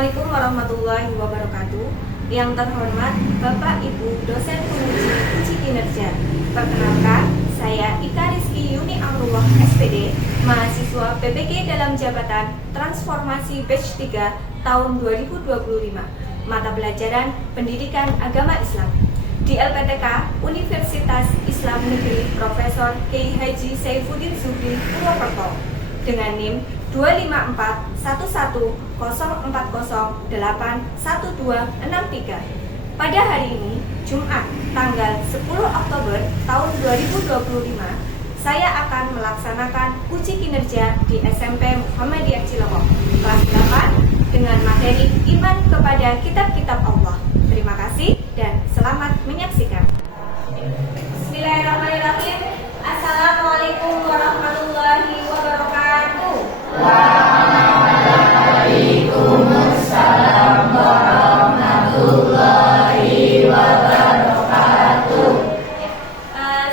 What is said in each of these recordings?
Assalamualaikum warahmatullahi wabarakatuh. Yang terhormat Bapak Ibu dosen penguji uji kinerja. Perkenalkan, saya Ika Rizky Yuni Amrullah SPD, mahasiswa PPG dalam jabatan Transformasi Batch 3 tahun 2025. Mata pelajaran Pendidikan Agama Islam di LPTK Universitas Islam Negeri Profesor Kiai Haji Saifuddin Zuhri Purwokerto dengan NIM 2541404081263. Pada hari ini, Jumat, tanggal 10 Oktober tahun 2025, saya akan melaksanakan uji kinerja di SMP Muhammadiyah Cilongok kelas 8 dengan materi iman kepada kitab-kitab Allah. Terima kasih dan selamat menyaksikan. Bismillahirrahmanirrahim. Assalamualaikum warahmatullahi wabarakatuh. Waalaikumsalam warahmatullahi wabarakatuh.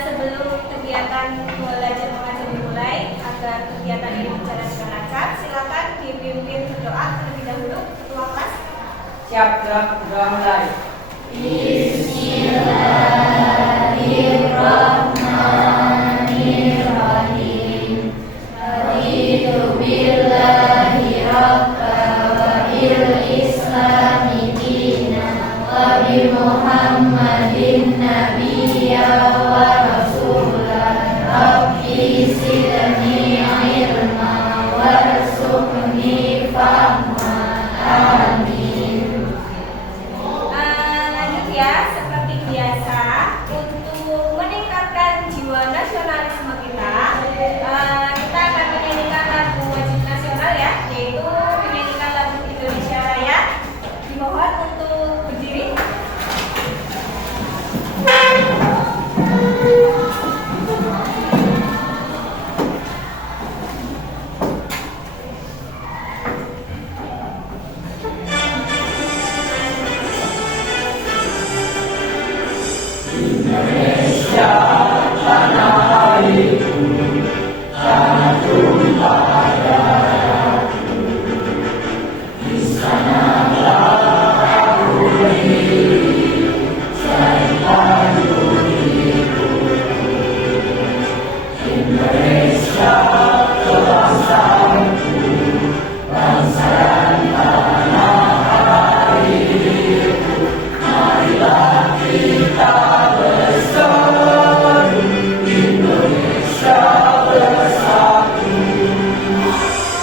Sebelum kegiatan belajar mengajar dimulai, agar kegiatan ini berjalan dengan lancar, silakan dipimpin berdoa terlebih dahulu ketua kelas. Siap, doa mulai. Bismillahirrahmanirrahim. Raditu billahi rabba wa bil islami dina wa bi Muhammadin nabiyya wa rasulah. Rabbi zidni ilma warzuqni fahma. Amin. Lanjut ya, seperti biasa, untuk meningkatkan jiwa nasionalisme kita, kita akan menyanyikan lagu wajib nasional ya, yaitu menyanyikan lagu Indonesia Raya. Dimohon untuk berdiri. Indonesia tanah airku, tanah tumpah darahku. Di sanalah aku berdiri, jadikan diriku. Indonesia kebangsaanku, bangsa dan tanah airku. Marilah kita bersatu, Indonesia bersatu.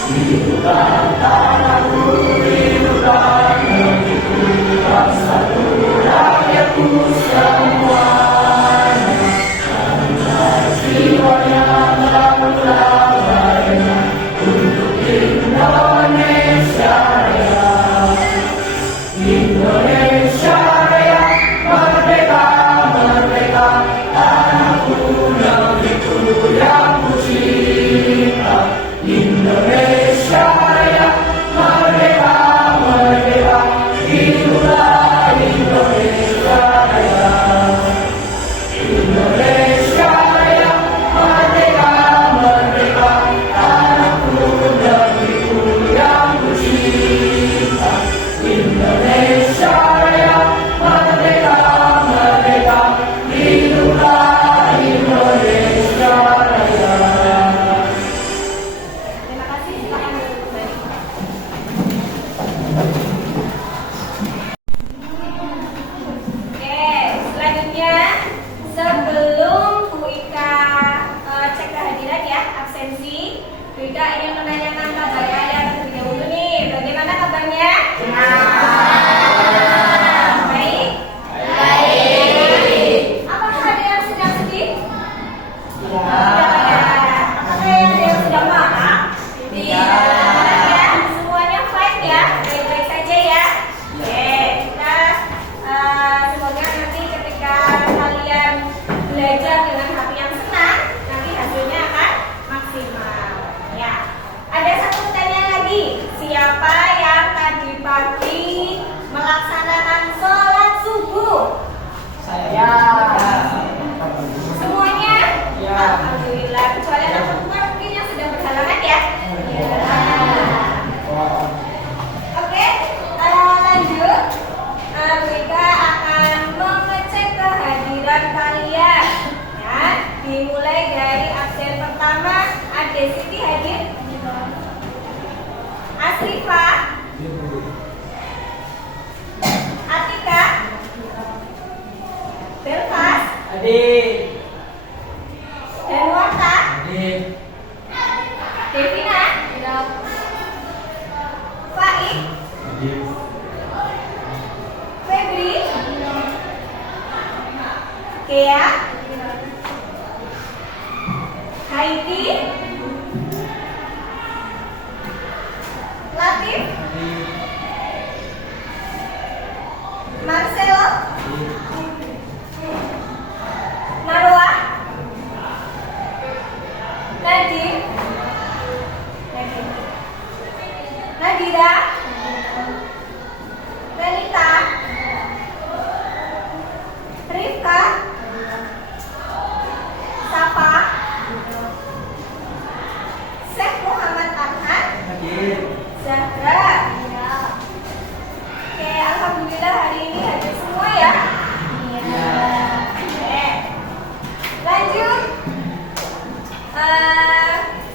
Hiduplah tanahku, hiduplah negeriku, bangsaku, rakyatku semuanya. Karena jiwanya bangunlah banyak untuk Indonesia Raya. Indonesia Raya, merdeka, merdeka, tanahku, negeriku yang kucinta. Indonesia Raya, merdeka, merdeka, hiduplah Indonesia Raya. Indonesia Raya, merdeka, merdeka, tanahku, negeriku yang kucinta. Indonesia Raya, merdeka, merdeka, hiduplah Indonesia Raya. Terima kasih, silakan duduk kembali. Oke, selanjutnya sebelum Bu Ika cek kehadiran ya, absensi, Bu Ika ingin menanyakan kabar kalian terlebih dahulu nih. Bagaimana kabarnya? Baik? Baik. Apakah ada yang sedang sedih? Tidak ya. Apakah ada yang sedang marah? Tidak ya. Semuanya fine ya, baik-baik saja ya. Oke, kita semoga nanti ketika kalian belajar dengan hati yang senang, nanti hasilnya akan maksimal. Ya. Ada satu pertanyaan lagi. Siapa yang tadi pagi melaksanakan sholat subuh? Saya. Semuanya? Ya. Alhamdulillah. Siti hadir? Asrifa? Atika? Belfas? Hadir. Danwarta? Hadir. Devina? Faik? Hadir. Febri? Kea? Heidi? Latif? Hadir. Marcelo? Hadir. Marwa? Nadim? Nadira? Renita? Rifka? Sapa? Syekh Muhammad Ahmad? Hadir. Zahra? Oke, alhamdulillah hari ini hadir semua ya. Oke. Lanjut.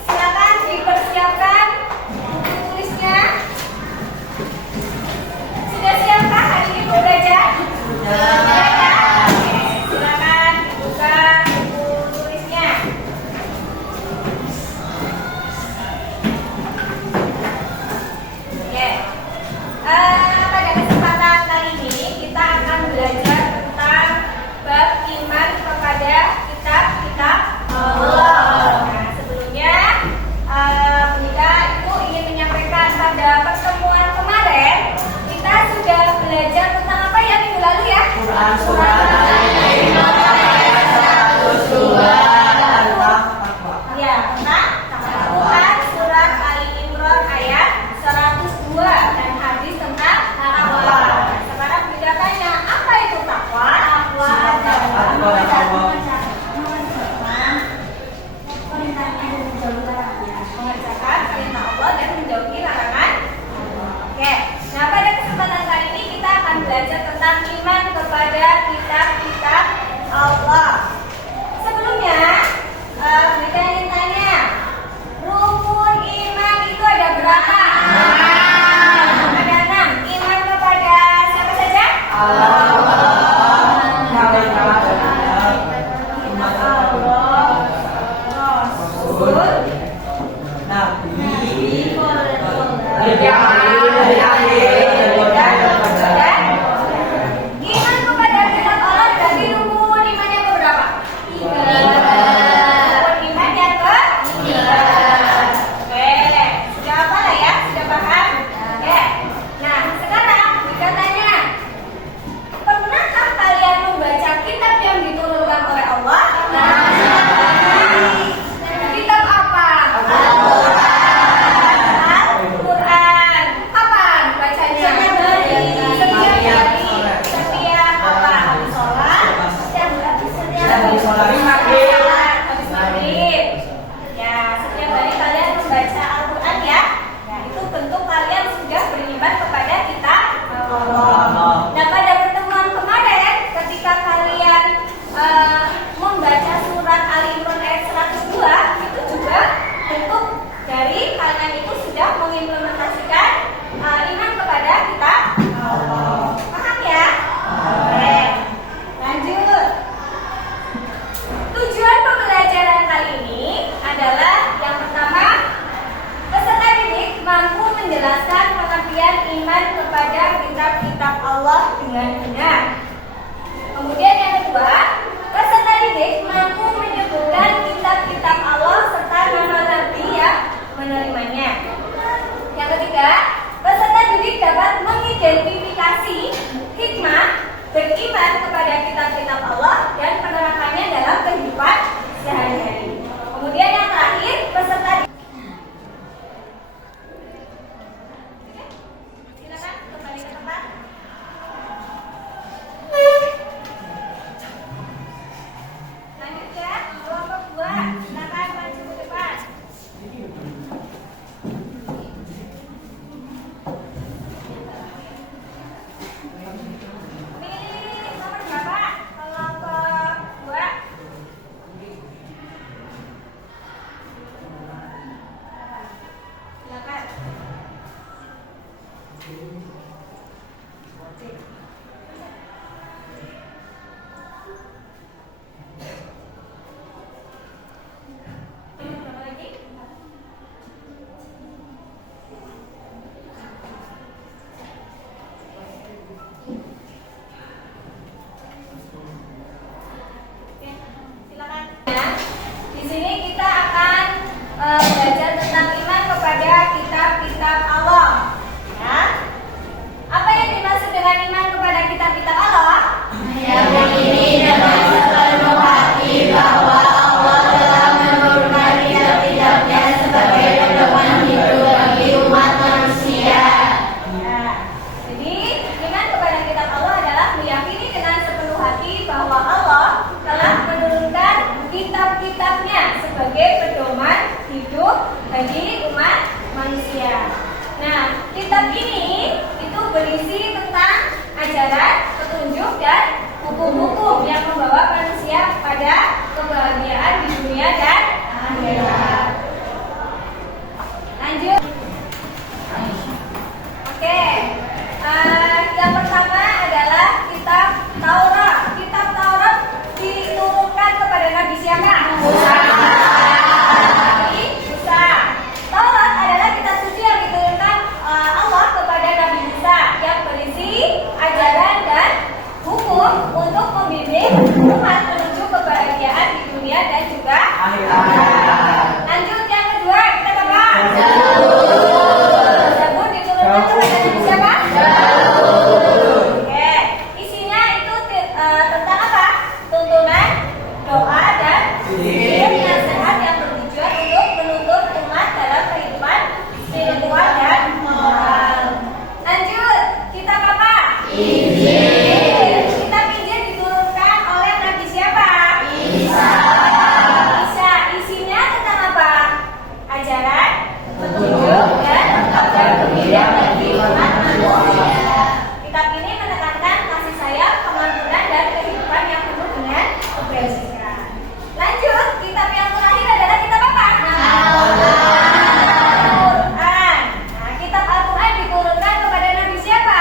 Silakan dipersiapkan buku tulisnya. Sudah siapkah hari ini Bu belajar? Sudah ya? Oke, silakan dibuka buku tulisnya. Oke. Pada kesempatan kali ini kita akan belajar tentang bab iman kepada kitab-kitab Allah. Nah, sebelum belajar tentang iman kepada kitab-kitab Allah. Ya. Apa yang dimaksud dengan iman kepada kitab-kitab Allah? Meyakini dengan sepenuh hati bahwa Allah telah menurunkan kitab-kitabnya sebagai pedoman hidup bagi umat manusia. Nah, jadi iman kepada kitab Allah adalah meyakini dengan sepenuh hati bahwa Allah telah menurunkan kitab-kitabnya sebagai pedoman hidup bagi umat manusia. Nah, kitab ini itu berisi tentang ajaran, petunjuk, dan hukum-hukum yang membawa manusia pada kebahagiaan di dunia dan akhirat. Lanjut. Oke. Yang pertama adalah kitab Taurat. Kitab Taurat diturunkan kepada Nabi siapa? Musa. Musa. Taurat adalah kitab suci yang diturunkan Allah kepada Nabi Musa yang berisi ajaran dan hukum untuk membimbing umat menuju kebahagiaan di dunia dan juga akhirat. Lanjut yang kedua, kita apa? Zabur diturunkan kepada Nabi siapa? Oke, isinya itu tentang apa? Tuntunan, doa, dan nasihat yang bertujuan untuk menuntun umat dalam kehidupan spiritual dan moral. Lanjut, kitab apa? Injil. Kitab Injil diturunkan oleh Nabi siapa? Isa. Isinya tentang apa? Ajaran, petunjuk, dan kabar gembira bagi umat manusia. Kitab ini menekankan kasih sayang, kemakmuran, dan kehidupan yang penuh dengan kebajikan. Lanjut, kitab yang terakhir adalah kitab apa? Al-Quran. Nah, kitab Al-Quran diturunkan kepada Nabi siapa?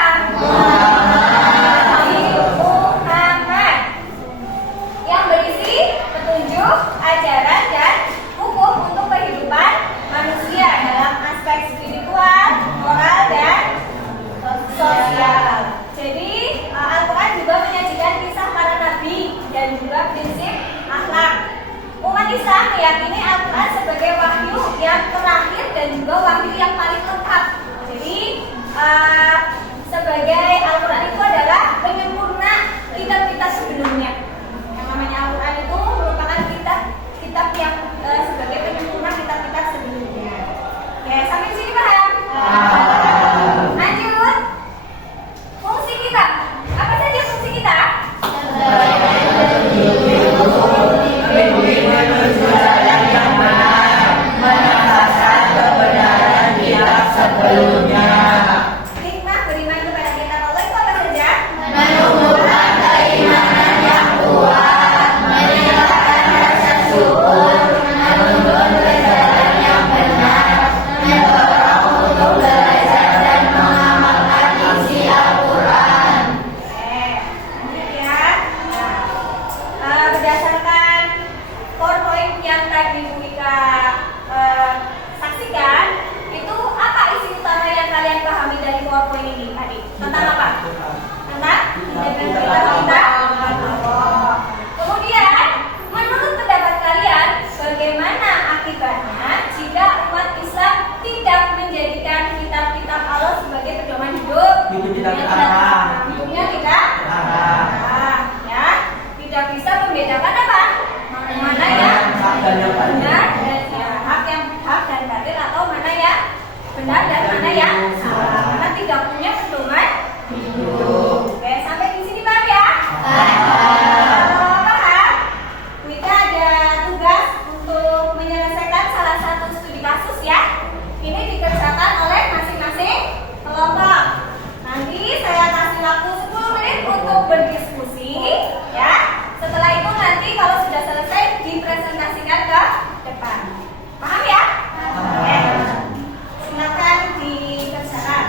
Nabi Muhammad. Yang berisi petunjuk, ajaran, dan hukum untuk kehidupan manusia dalam aspek spiritual, moral, dan sosial. Jadi Al-Quran juga menyajikan kisah para nabi dan juga prinsip akhlak. Umat Islam meyakini Al-Quran sebagai wahyu yang terakhir dan juga wahyu yang paling lengkap. Jadi sebagai Al-Quran itu adalah penyempurna kitab-kitab sebelumnya. Yang namanya Al-Quran itu merupakan kitab yang sebagai penyempurna kitab-kitab sebelumnya. Oke, sampai sini paham? Lanjut. Fungsi kitab. Apa saja fungsi kitab? Hikmah beriman kepada kitab Allah itu apa saja? Menumbuhkan keimanan yang kuat, meningkatkan rasa syukur, menuntun kejalan yang benar, mendorong untuk belajar dan mengamalkan isi Al-Quran. Lanjut ya. Nah, berdasarkan PowerPoint yang tadi Wika saksikan, itu apa isi utama yang kalian pahami dari PowerPoint ini tadi? Tentang apa? Tentang kita. Kemudian, menurut pendapat kalian, bagaimana akibatnya jika umat Islam tidak menjadikan kitab-kitab Allah sebagai pedoman hidup? Itu tidak terarah. Hidupnya tidak terarah, ya. Tidak bisa membedakan apa? Mana yang hak dan yang batil. benar dan ya, hak dan batil, atau mana yang benar dan mana yang salah. Karena tidak punya pedoman hidup. Oke, sampai di sini paham ya? Kalau paham, Wika ada tugas untuk menyelesaikan salah satu studi kasus ya. Ini dikerjakan oleh masing-masing kelompok. Nanti saya kasih waktu 10 menit untuk berdiskusi ya. Setelah itu nanti kalau sudah selesai dipresentasikan ke depan. Paham ya? Oke. Silakan dikerjakan.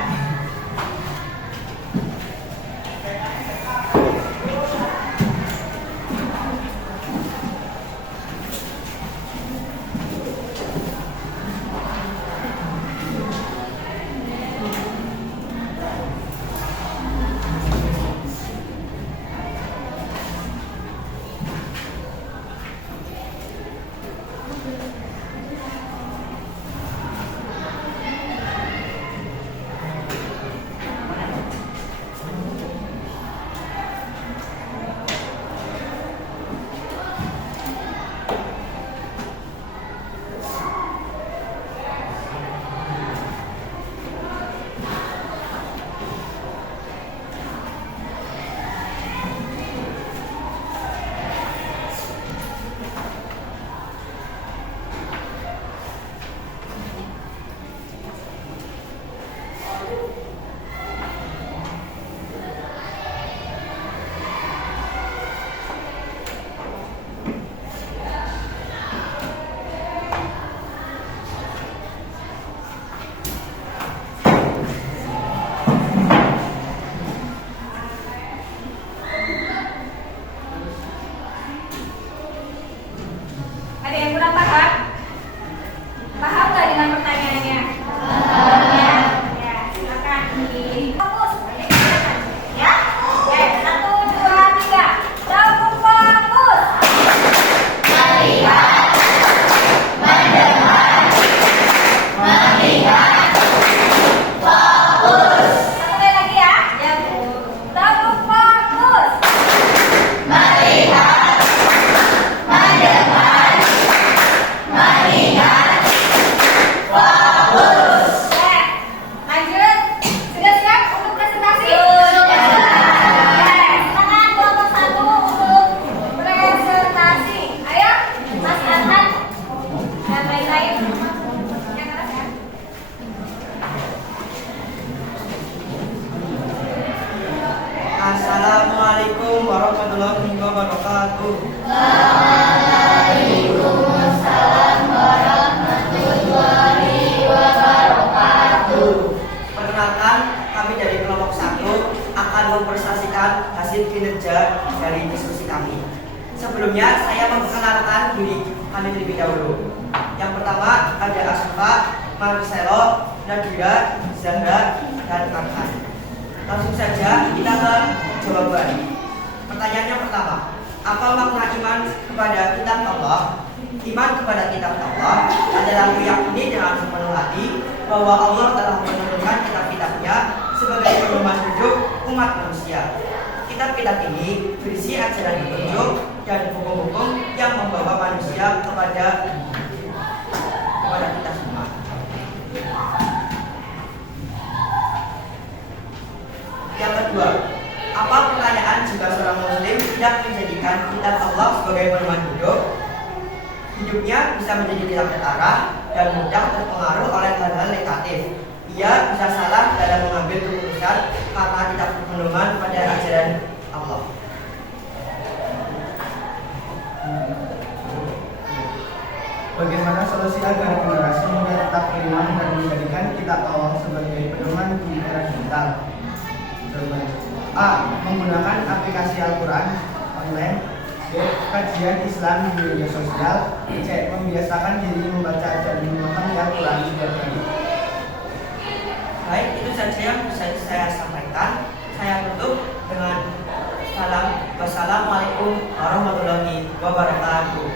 dahulu. Yang pertama ada Asfa, Marcelo, Nadia, Zahra, dan Arhan. Langsung saja kita ke jawaban. Pertanyaan yang pertama, apa makna iman kepada kitab Allah? Iman kepada kitab Allah adalah meyakini dengan sepenuh hati bahwa Allah telah menurunkan kitab-kitabnya sebagai pedoman hidup umat manusia. Kitab-kitab ini berisi ajaran petunjuk dan hukum-hukum yang membawa manusia kepada kita semua. Yang kedua, apa pertanyaan jika seorang muslim tidak menjadikan kitab Allah sebagai pedoman hidup? Hidupnya bisa menjadi tidak terarah dan mudah terpengaruh oleh hal-hal negatif. Ia bisa salah dalam mengambil keputusan karena tidak berpedoman pada ajaran Allah. Bagaimana solusi agar generasi muda tetap beriman dan menjadikan kitab Allah sebagai pedoman di era digital? A. Menggunakan aplikasi Al-Quran online. B. Kajian Islam di media sosial. C. Membiasakan diri membaca dan memahami Al-Quran setiap hari. Baik, itu saja yang bisa saya sampaikan. Saya tutup dengan wassalamualaikum warahmatullahi wabarakatuh.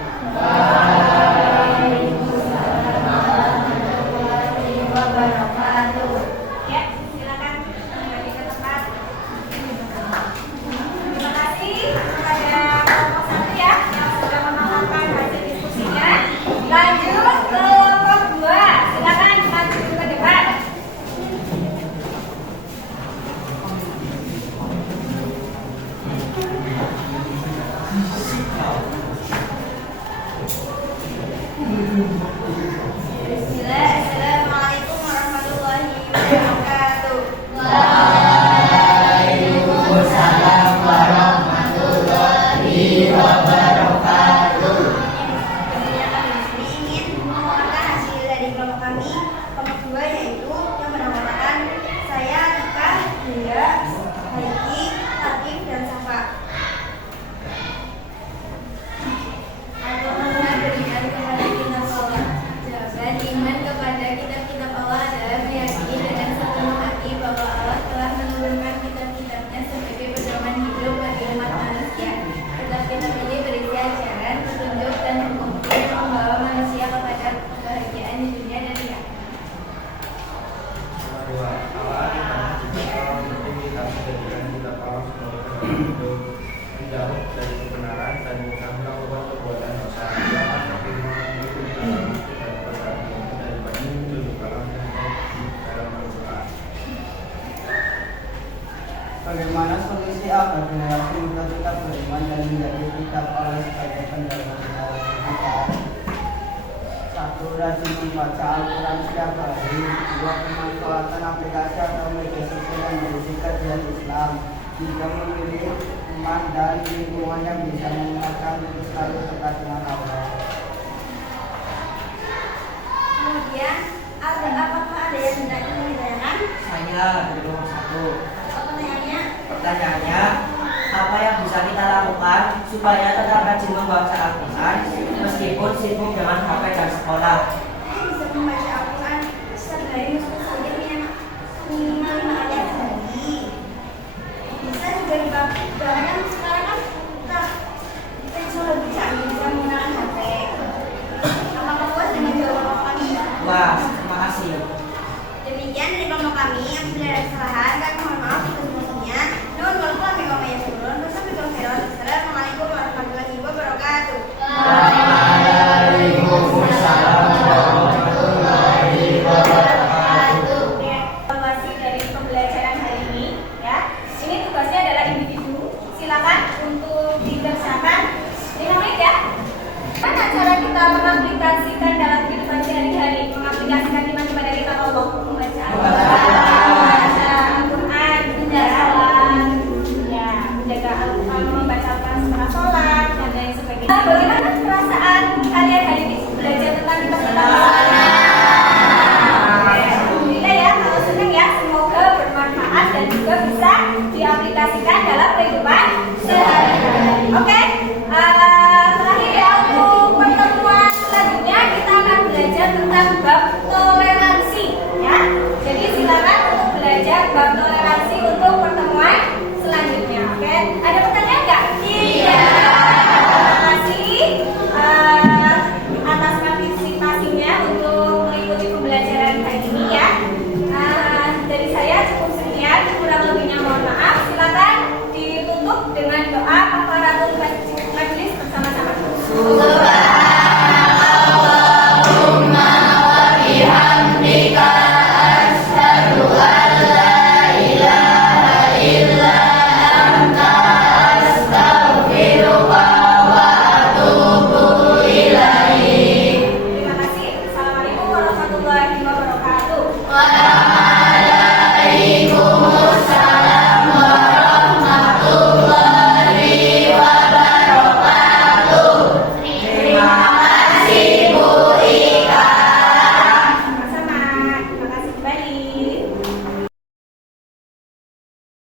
Ya, silakan kembali ke tempat. Terima kasih kepada kelompok 1 ya yang sudah memaparkan hasil diskusinya. Lanjut ke kelompok 2. Silakan maju ke depan. Bismillah, Assalamualaikum warahmatullahi wabarakatuh. Waalaikumsalam warahmatullahi wabarakatuh. Kemudian kami ingin memaparkan hasil dari kelompok kami, kelompok 2, yaitu yang menamakan saya Tika, Dinda, Haiki, Latif, dan Safa. Al-Quran beriman kepada kitab Allah. Jawaban, iman kepada kitab-kitab Allah adalah meyakini dengan sepenuh hati bahwa Allah telah menurunkan kitab-kitabnya sebagai pedoman hidup bagi umat manusia. Kitab-kitab ini berisi ajaran, petunjuk, dan hukum yang membawa manusia kepada kebahagiaan di dunia dan di akhirat. Menjauh dari kebenaran dan bukan melakukan perbuatan dosa. Jangan terima mengikuti dalam hati dan perbuatan daripada tunjuk dalam Al-Quran. Bagaimana solusi agar generasi muda tetap beriman dan menjadi kitab Allah sebagai pedoman digital? 1. Rajin membaca Al-Quran setiap hari. 2. Pemanfaatan aplikasi atau media sosial yang berisi kajian Islam. 3. Memilih teman dan lingkungan yang bisa mengingatkan untuk selalu dekat dengan Allah. Kemudian, apakah ada yang hendak ingin ditanyakan? Saya dari kelompok 1. Pertanyaannya, Pertanyaannya, apa yang bisa kita lakukan supaya tetap rajin membaca Al-Quran meskipun sibuk dengan HP dan sekolah? saya bisa membaca Al-Quran sehari meskipun saja minimal 5 ayat sehari. Bisa juga dibacakan sekarang kan kita teknologi canggih bisa menggunakan HP. Apakah puas dengan jawaban kami? Wah, terima kasih. Demikian dari kelompok kami yang sudah ada kesalahan, kami mohon maaf atas semuanya. Nuhun walaupun kami kami yang turun, wassalamualaikum warahmatullahi wabarakatuh. Waalaikumsalam warahmatullahi wabarakatuh. Evaluasi dari pembelajaran hari ini ya. Ini tugasnya adalah individu. Silakan untuk dikerjakan 5 menit ya. Mana cara kita mengaplikasikan dalam kehidupan sehari-hari, mengaplikasikan iman kepada kitab Allah, membaca Al-Quran, menjaga ya, menjaga Al-Quran, membaca Al-Quran setelah sholat dan lain sebagainya. Bagaimana perasaan tentang